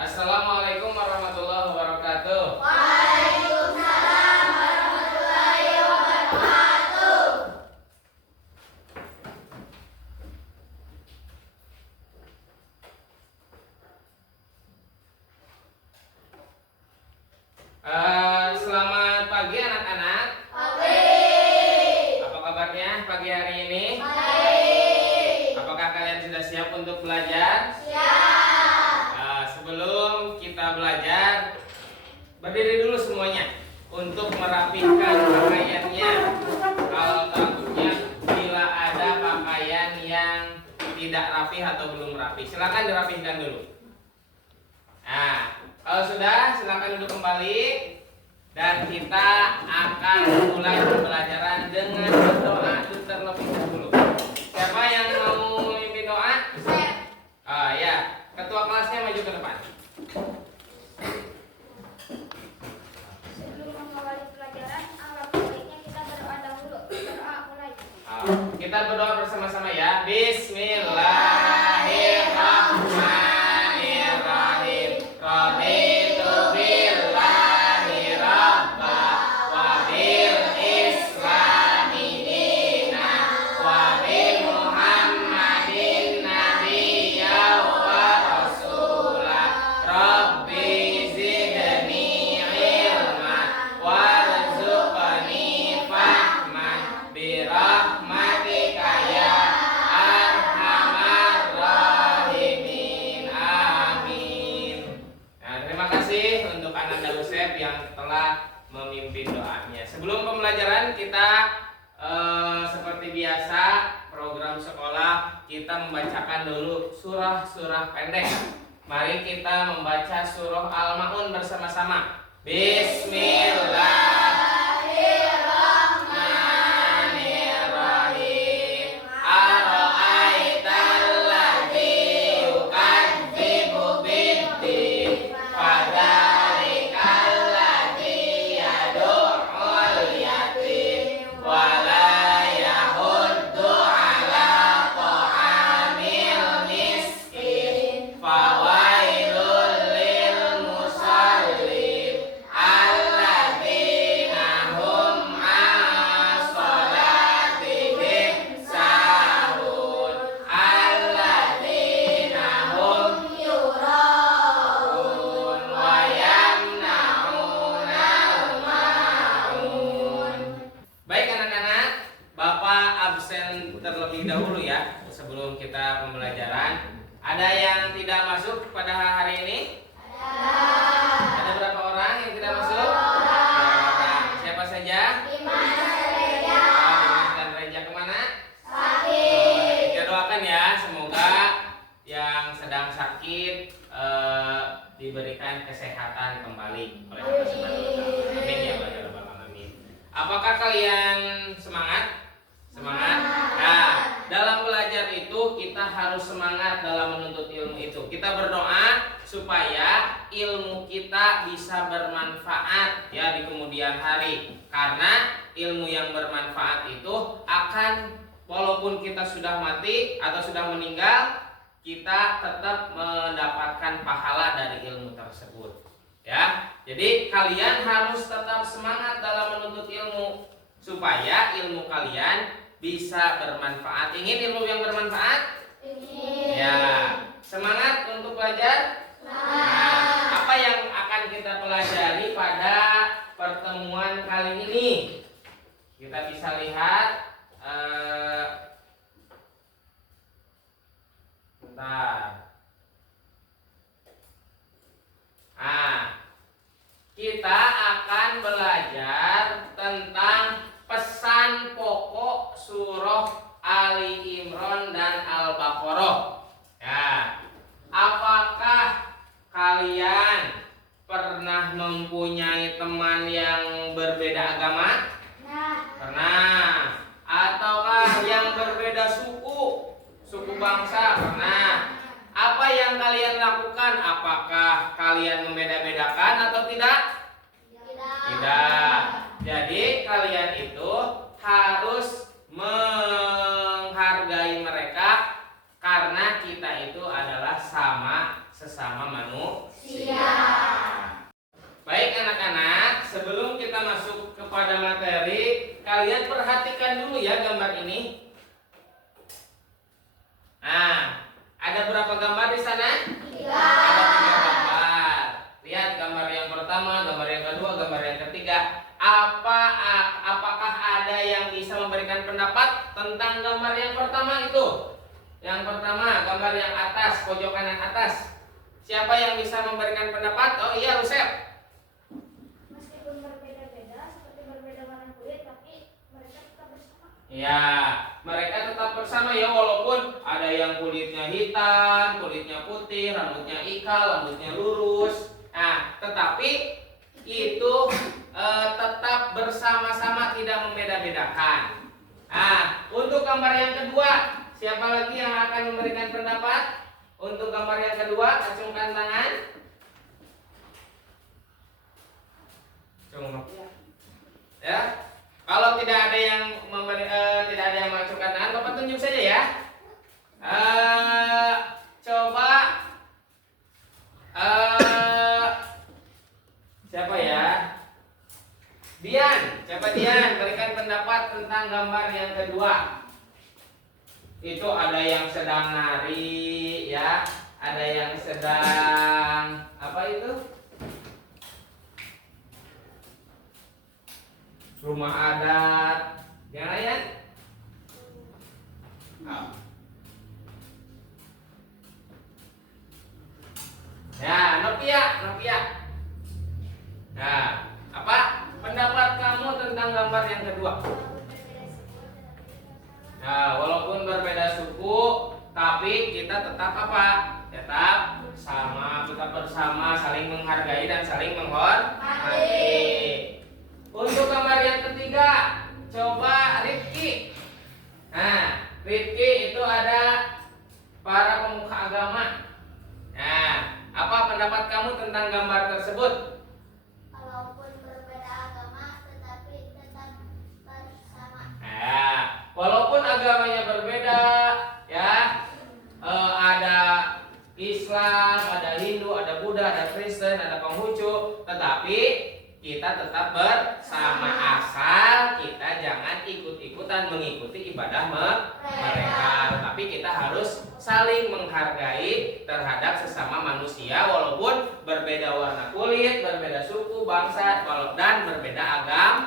Assalamualaikum warahmatullahi wabarakatuh. Waalaikumsalam warahmatullahi wabarakatuh. Selamat pagi anak-anak. Pagi. Apa kabarnya pagi hari ini? Baik. Apakah kalian sudah siap untuk belajar? Siap. Sebelum kita belajar, berdiri dulu semuanya untuk merapihkan pakaiannya. Kalau takutnya bila ada pakaian yang tidak rapi atau belum rapi, silakan dirapihkan dulu. Nah, kalau sudah, silakan duduk kembali dan kita akan mulai pembelajaran dengan berdoa terlebih dahulu. Siapa yang mau memimpin doa? Saya. Ya, ketua kelasnya maju ke depan. Sebelum mengawali pelajaran, alangkah baiknya kita berdoa dahulu. Berdoa mulai. Kita berdoa bersama-sama ya. Bismillahirrahmanirrahim. Raditu billahi rabba wa bil islami dina wa bi Muhammadin nabiyya wa rasula. Rabbi zidni ilman warzuqni fahman bi rahmatika ya arhamar rahimin. Amin. Nah, terima kasih untuk Ananda Usep yang telah memimpin doanya. Sebelum pembelajaran kita seperti biasa program sekolah kita membacakan dulu surah-surah pendek. Mari kita membaca surah Al-Maun bersama-sama. Bismillahirrahmanirrahim. Ara'aital ladzi yukadzibu bid-din fadzalikal ladzi yad'ul yatim wa la yahuddu 'ala ta'amil miskin fawailul lil musallin alladzina hum 'an shalatihim sahun alladzina hum yura'un wa yamna'unal ma'un. Baik anak-anak, Bapak absen terlebih dahulu ya sebelum kita pembelajaran. Ada yang tidak masuk pada hari ini? Ada berapa orang yang tidak masuk? Dua orang. Siapa saja? Dimas Reja. Dimas dan Reja kemana? Sakit. Kita doakan ya, semoga yang sedang sakit diberikan kesehatan kembali oleh Allah Subhanahu wa Ta'ala. Amin ya rabbal alamin. Apakah kalian semangat? Semangat. Nah, dalam belajar itu kita harus semangat dalam menuntut ilmu itu. Kita berdoa supaya ilmu kita bisa bermanfaat ya di kemudian hari. Karena ilmu yang bermanfaat itu akan, walaupun kita sudah mati atau sudah meninggal, kita tetap mendapatkan pahala dari ilmu tersebut. Ya. Jadi kalian harus tetap semangat dalam menuntut ilmu supaya ilmu kalian bisa bermanfaat. Ingin ilmu yang bermanfaat? Ingin. Ya. Semangat untuk belajar? Nah, apa yang akan kita pelajari pada pertemuan kali ini? Kita bisa lihat bentar. Kita akan belajar tentang pesan pokok surah Ali Imran dan Al-Baqarah. Ya. Apakah kalian pernah mempunyai teman yang berbeda agama? Pernah. Ataukah yang berbeda suku bangsa? Pernah. Apa yang kalian lakukan? Apakah kalian membeda-bedakan atau tidak? Tidak. Jadi kalian itu harus menghargai mereka karena kita itu adalah sesama manusia. Baik anak-anak, sebelum kita masuk kepada materi, kalian perhatikan dulu ya gambar ini. Nah, ada berapa gambar di sana? 3. Ada 3 gambar. Lihat gambar yang pertama, gambar yang kedua, gambar yang ketiga. Apakah ada yang bisa memberikan pendapat tentang gambar yang pertama itu? Yang pertama, gambar yang atas, pojok kanan atas. Siapa yang bisa memberikan pendapat? Oh iya, Rusep. Meskipun berbeda-beda, seperti berbeda warna kulit, tapi mereka tetap bersama. Ya, mereka tetap bersama ya, walaupun ada yang kulitnya hitam, kulitnya putih, rambutnya ikal, rambutnya lurus. Nah, tetapi itu tetap bersama-sama, tidak membeda-bedakan. Nah, untuk gambar yang kedua, siapa lagi yang akan memberikan pendapat? Untuk gambar yang kedua, acungkan tangan. Ya. Kalau tidak ada yang tidak ada yang mengacungkan tangan, Bapak tunjuk saja ya. Coba siapa ya? Dian, siapa Dian? Berikan pendapat tentang gambar yang kedua. Itu ada yang sedang nari, ya. Ada yang sedang apa itu? Rumah adat. Yang lain? Ya, Novia. Nah, apa pendapat kamu tentang gambar yang kedua? Nah, walaupun berbeda suku, tapi kita tetap apa? Tetap sama, tetap bersama, saling menghargai dan saling menghormati. Untuk gambar yang ketiga, coba Rifki. Nah, Rifki itu ada para pemuka agama. Nah, apa pendapat kamu tentang gambar tersebut? Walaupun berbeda agama, tetapi tetap bersama. Nah, walaupun agamanya berbeda, ya, ada Islam, ada Hindu, ada Buddha, ada Kristen, ada Konghucu, tetapi kita tetap bersama, asal kita jangan ikut-ikutan mengikuti ibadah mereka, tetapi kita harus saling menghargai terhadap sesama manusia walaupun berbeda warna kulit, berbeda suku, bangsa, dan berbeda agama.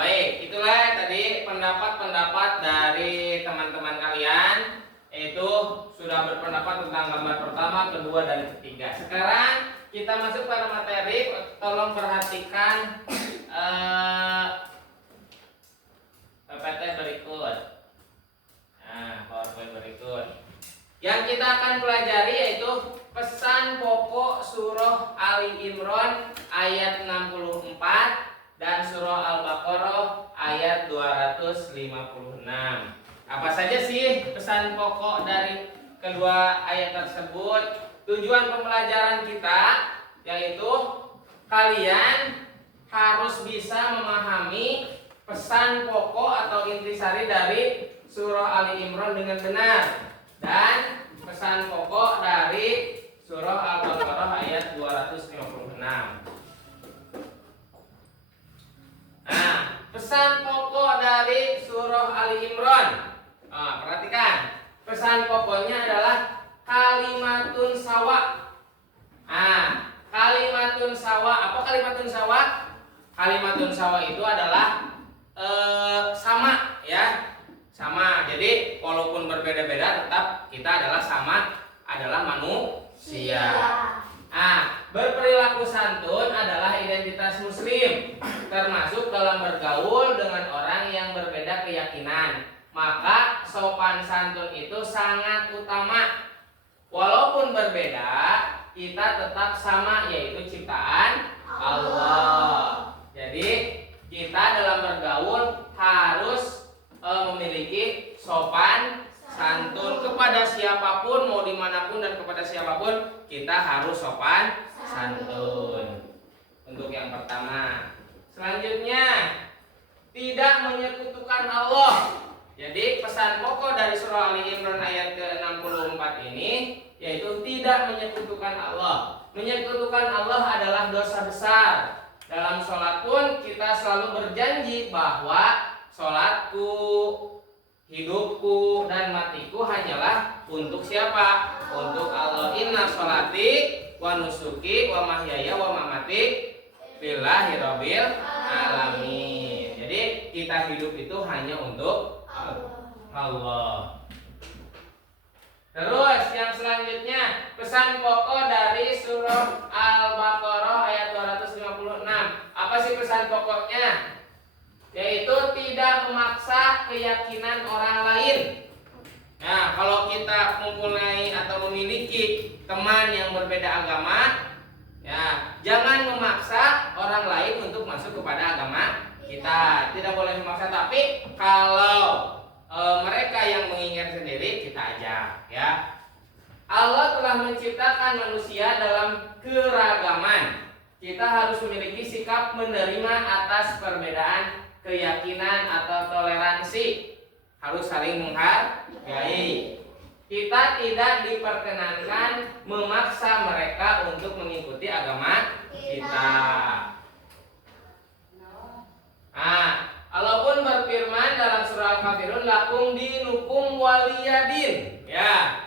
Baik, itulah tadi pendapat-pendapat dari teman-teman kalian. Itu sudah berpendapat tentang gambar pertama, kedua, dan ketiga. Sekarang kita masuk pada materi. Tolong perhatikan PPT berikut. Nah, PowerPoint berikut. Yang kita akan pelajari yaitu pesan pokok surah Ali Imran ayat 64 dan surah Al-Baqarah ayat 256. Apa saja sih pesan pokok dari kedua ayat tersebut? Tujuan pembelajaran kita yaitu kalian harus bisa memahami pesan pokok atau intisari dari surah Ali Imran dengan benar, dan pesan pokok dari surah Al-Baqarah ayat 256. Nah, pesan pokok dari surah Ali Imran. Perhatikan, pesan pokoknya adalah kalimatun sawa. Kalimatun sawa. Apa kalimatun sawa? Kalimatun sawa itu adalah sama, ya, sama. Jadi walaupun berbeda-beda, tetap kita adalah sama, adalah manusia. Berperilaku santun adalah identitas Muslim, termasuk dalam bergaul dengan orang yang berbeda keyakinan. Maka sopan santun itu sangat utama. Walaupun berbeda, kita tetap sama, yaitu ciptaan Allah. Jadi kita dalam bergaul harus memiliki sopan santun kepada siapapun, mau dimanapun dan kepada siapapun kita harus sopan santun. Untuk yang pertama. Selanjutnya, tidak menyekutukan Allah. Jadi pesan pokok dari surah Ali Imran ayat ke-64 ini yaitu tidak menyekutukan Allah. Menyekutukan Allah adalah dosa besar. Dalam sholat pun kita selalu berjanji bahwa sholatku, hidupku, dan matiku hanyalah untuk siapa? Untuk Allah. Inna sholati wa nusuki wa mahyaya wa mamati lillahi rabbil alamin. Jadi kita hidup itu hanya untuk Allah. Terus yang selanjutnya pesan pokok dari surah Al-Baqarah ayat 256. Apa sih pesan pokoknya? Yaitu tidak memaksa keyakinan orang lain. Nah, kalau kita mempunyai atau memiliki teman yang berbeda agama, ya jangan memaksa orang lain untuk masuk kepada agama kita. Tidak boleh memaksa, tapi kalau mereka yang menginginkan sendiri kita ajak, ya. Allah telah menciptakan manusia dalam keragaman. Kita harus memiliki sikap menerima atas perbedaan keyakinan atau toleransi. Harus saling menghargai. Kita tidak diperkenankan memaksa mereka untuk mengikuti agama kita. Nah, Allah pun berfirman dalam surah Al-Kafirun, lakum dinukum waliyadin. Ya.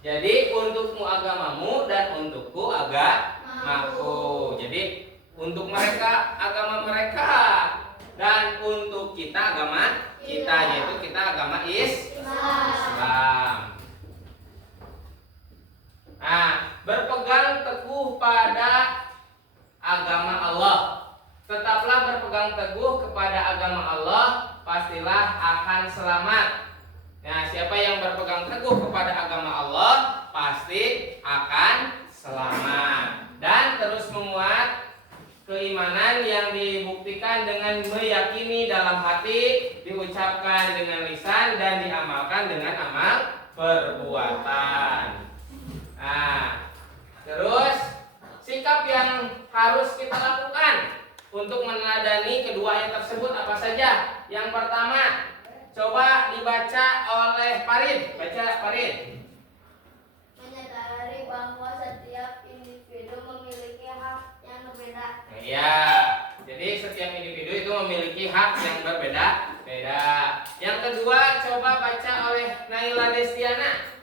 Jadi untukmu agamamu dan untukku agamaku. Jadi untuk mereka agama mereka dan untuk kita agama kita, yaitu kita agama Islam. Nah, berpegang teguh pada agama Allah. Tetaplah berpegang teguh kepada agama Allah, pastilah akan selamat. Nah, siapa yang berpegang teguh kepada agama Allah pasti akan selamat dan terus menguat keimanan yang dibuktikan dengan meyakini dalam hati, diucapkan dengan lisan dan diamalkan dengan amal perbuatan. Nah, terus sikap yang harus kita lakukan untuk meneladani kedua ayat tersebut apa saja? Yang pertama, coba dibaca oleh Farid. Baca Farid. Menyadari bahwa setiap individu memiliki hak yang berbeda. Ya, jadi setiap individu itu memiliki hak yang berbeda-beda. Yang kedua, coba baca oleh Naila Destiana.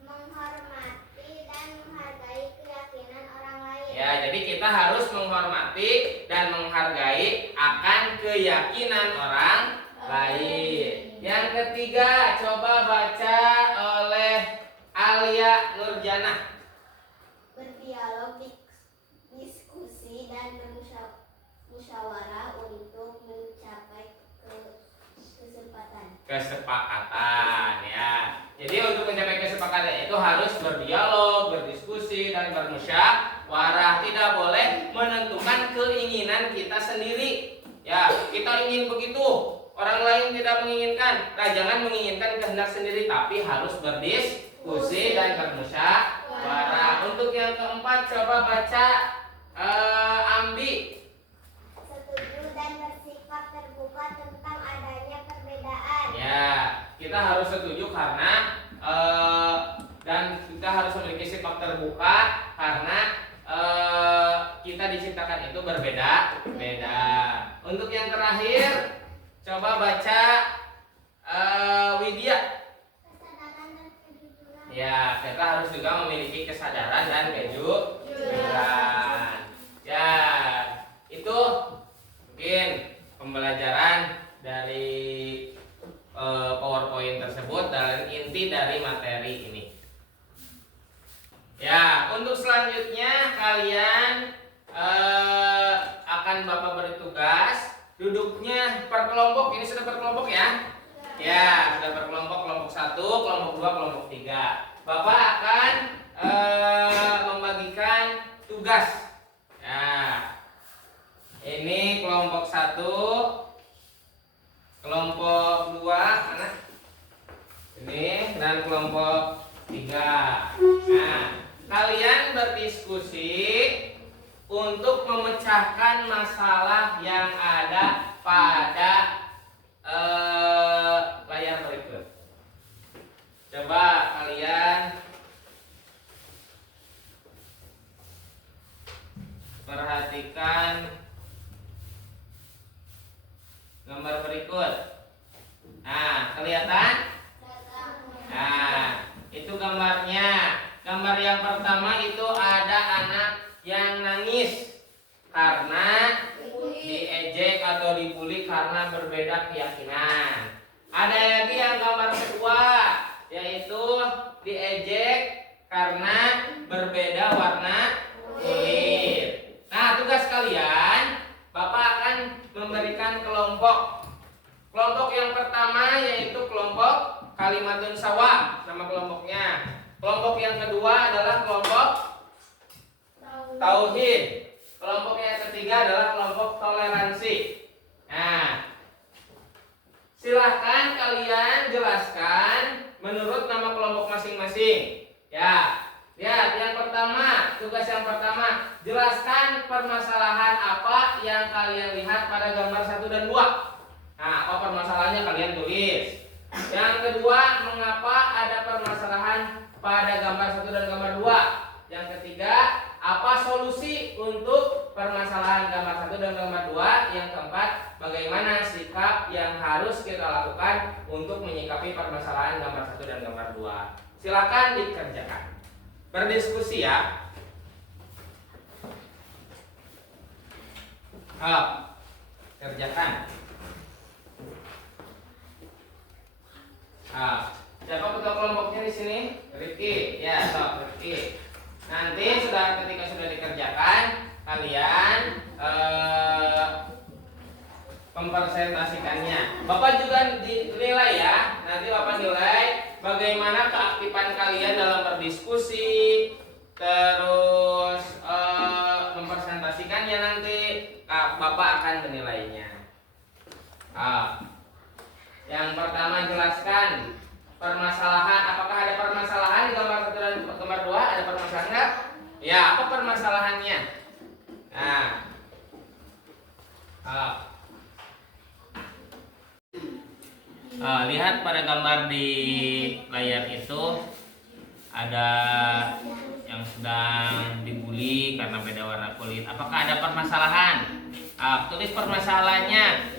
Menghormati dan menghargai keyakinan orang lain. Ya, jadi kita harus menghormati dan menghargai akan keyakinan orang lain. Yang ketiga, coba baca oleh Alia Nurjana. Berdialog, diskusi dan musyawarah untuk mencapai kesepakatan, ya. Jadi untuk mencapai kesepakatan itu harus berdialog, berdiskusi dan bermusyawarah. Tidak boleh menentukan keinginan kita sendiri. Ya, kita ingin begitu, orang lain tidak menginginkan. Nah, jangan menginginkan kehendak sendiri, tapi harus berdiskusi dan bermusyawarah. Untuk yang keempat, coba baca Ambi. Setuju dan bersikap terbuka tentang adanya perbedaan. Ya, kita harus setuju karena dan kita harus memiliki sikap terbuka karena kita diciptakan itu berbeda-beda. Untuk yang terakhir, coba baca Widya. Kesadaran dan kejujuran. Ya, kita harus juga memiliki kesadaran dan kejujuran. Ya, itu mungkin pembelajaran dari PowerPoint tersebut dan inti dari materi ini. Ya, untuk selanjutnya kalian akan Bapak beri tugas duduknya per kelompok. Ini sudah berkelompok ya? Ya, sudah berkelompok, kelompok 1, kelompok 2, kelompok 3. Bapak akan membagikan tugas. Ya. Ini kelompok 1, kelompok 2 mana? Ini dan kelompok 3. Nah, kalian berdiskusi untuk memecahkan masalah yang ada pada layar berikut. Coba kalian perhatikan gambar berikut. Nah, kelihatan? Nah, itu gambarnya. Gambar yang pertama itu ada anak yang nangis karena diejek atau dibully karena berbeda keyakinan. Ada lagi yang gambar kedua, yaitu diejek karena berbeda warna kulit. Nah, tugas kalian, Bapak akan memberikan kelompok. Kelompok yang pertama yaitu kelompok Kalimatun Sawah, nama kelompoknya. Kelompok yang kedua adalah kelompok Tauhid. Kelompok yang ketiga adalah kelompok toleransi. Nah, silahkan kalian jelaskan menurut nama kelompok masing-masing. Ya, lihat yang pertama, tugas yang pertama, jelaskan permasalahan apa yang kalian lihat pada gambar 1 dan 2. Nah, apa permasalahannya kalian tulis. Yang kedua, mengapa ada permasalahan pada gambar 1 dan gambar 2. Yang ketiga, apa solusi untuk permasalahan gambar 1 dan gambar 2. Yang keempat, bagaimana sikap yang harus kita lakukan untuk menyikapi permasalahan gambar 1 dan gambar 2. Silakan dikerjakan. Berdiskusi ya. Kerjakan. Siapa ketua kelompoknya di sini? Rifki. Ya, Rifki. Nanti ketika sudah dikerjakan, kalian mempresentasikannya. Bapak juga dinilai ya. Nanti Bapak nilai bagaimana keaktifan kalian dalam berdiskusi, terus mempresentasikannya nanti. Bapak akan menilainya. Yang pertama, jelaskan permasalahan. Apakah ada permasalahan di gambar 1 dan gambar 2? Ada permasalahan enggak? Ya, apa permasalahannya? Lihat pada gambar di layar itu ada yang sedang dibully karena beda warna kulit. Apakah ada permasalahan? Tulis permasalahannya.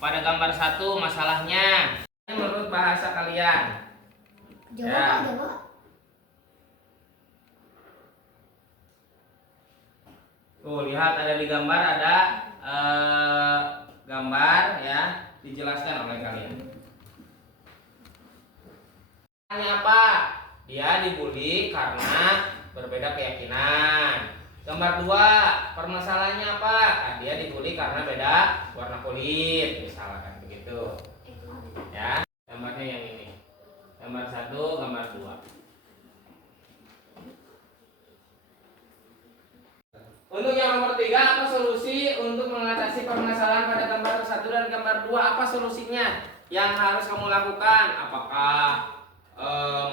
Pada gambar 1 masalahnya menurut bahasa kalian. Jawab. Tuh, lihat ada di gambar, ada gambar ya, dijelaskan oleh kalian. Apa? Dia dibully karena berbeda keyakinan. Gambar 2, permasalahannya apa? Dia dibully karena beda warna kulit, misalkan begitu. Ya, gambarnya yang ini. Gambar 1, gambar 2. Untuk yang nomor 3, apa solusi untuk mengatasi permasalahan pada gambar 1 dan gambar 2? Apa solusinya yang harus kamu lakukan? Apakah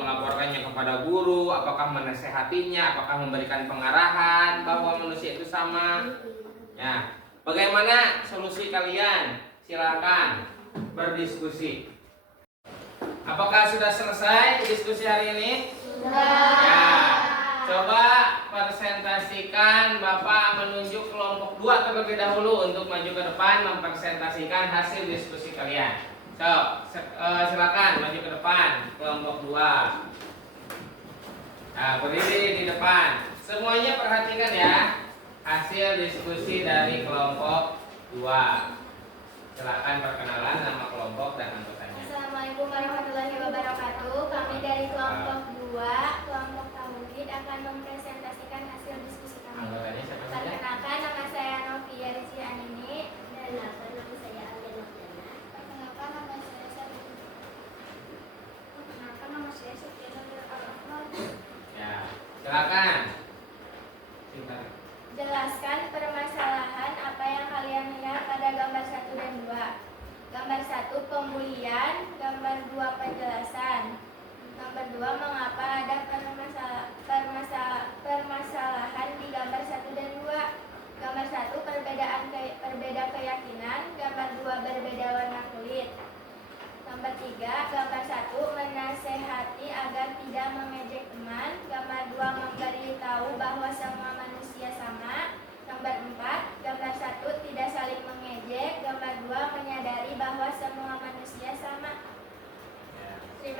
melaporkannya kepada guru, apakah menasehatinya, apakah memberikan pengarahan bahwa manusia itu sama. Ya, bagaimana solusi kalian? Silakan berdiskusi. Apakah sudah selesai diskusi hari ini? Sudah. Ya, coba presentasikan. Bapak menunjuk kelompok 2 terlebih dahulu untuk maju ke depan mempresentasikan hasil diskusi kalian. Silakan maju ke depan kelompok 2. Nah, berdiri di depan. Semuanya perhatikan ya hasil diskusi dari kelompok 2. Silakan perkenalan nama kelompok dan anggotanya. Assalamualaikum warahmatullahi wabarakatuh. Kami dari kelompok 2, kelompok Tauhid akan mempresentasikan hasil diskusi kami. Anggotanya siapa saja? Perkenalkan, nama saya Novia Rizky Anini. Dan nama saya Alden Nofdana. Perkenalkan, nama saya Sarah. Perkenalkan, nama saya Supriya Al-Akmal. Ya, silakan. Singkat. Jelaskan permasalahan apa yang kalian lihat pada gambar 1 dan 2. Gambar 1 pembulian, gambar 2 penjelasan. Gambar 2 mengapa ada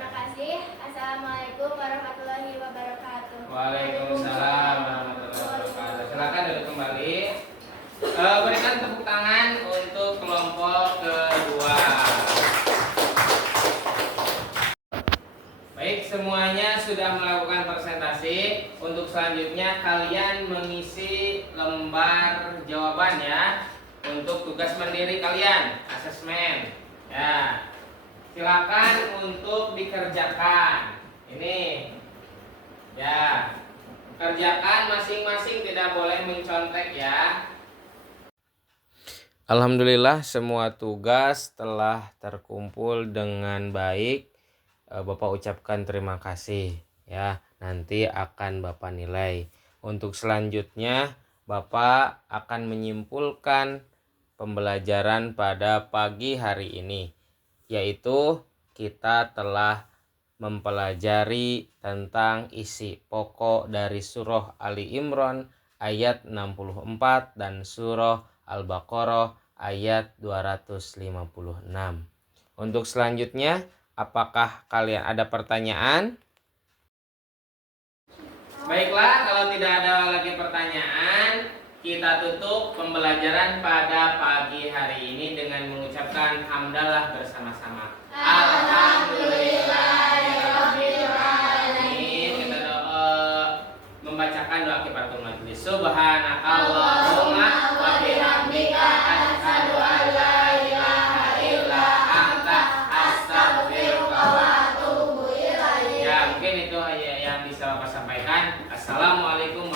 Terima kasih. Assalamualaikum warahmatullahi wabarakatuh. Waalaikumsalam warahmatullahi wabarakatuh. Silakan duduk kembali. Berikan tepuk tangan untuk kelompok kedua. Baik, semuanya sudah melakukan presentasi. Untuk selanjutnya kalian mengisi lembar jawaban ya. Untuk tugas mandiri kalian, asesmen. Ya. Silakan untuk dikerjakan. Ini. Ya. Kerjakan masing-masing, tidak boleh mencontek ya. Alhamdulillah semua tugas telah terkumpul dengan baik. Bapak ucapkan terima kasih ya. Nanti akan Bapak nilai. Untuk selanjutnya Bapak akan menyimpulkan pembelajaran pada pagi hari ini, yaitu kita telah mempelajari tentang isi pokok dari surah Ali Imran ayat 64 dan surah Al-Baqarah ayat 256. Untuk selanjutnya, apakah kalian ada pertanyaan? Baiklah, kalau tidak ada lagi pertanyaan, kita tutup pembelajaran pada pagi hari ini dengan mengucapkan hamdalah bersama-sama. Alhamdulillahirrahmanirrahim. Kita membacakan doa kifaratul majlis. Subhanakallahumma wa bihamdika asyhadu an la ilaha illa anta astaghfiruka wa atubu ilaik. Ya, mungkin itu yang bisa Bapak sampaikan. Assalamualaikum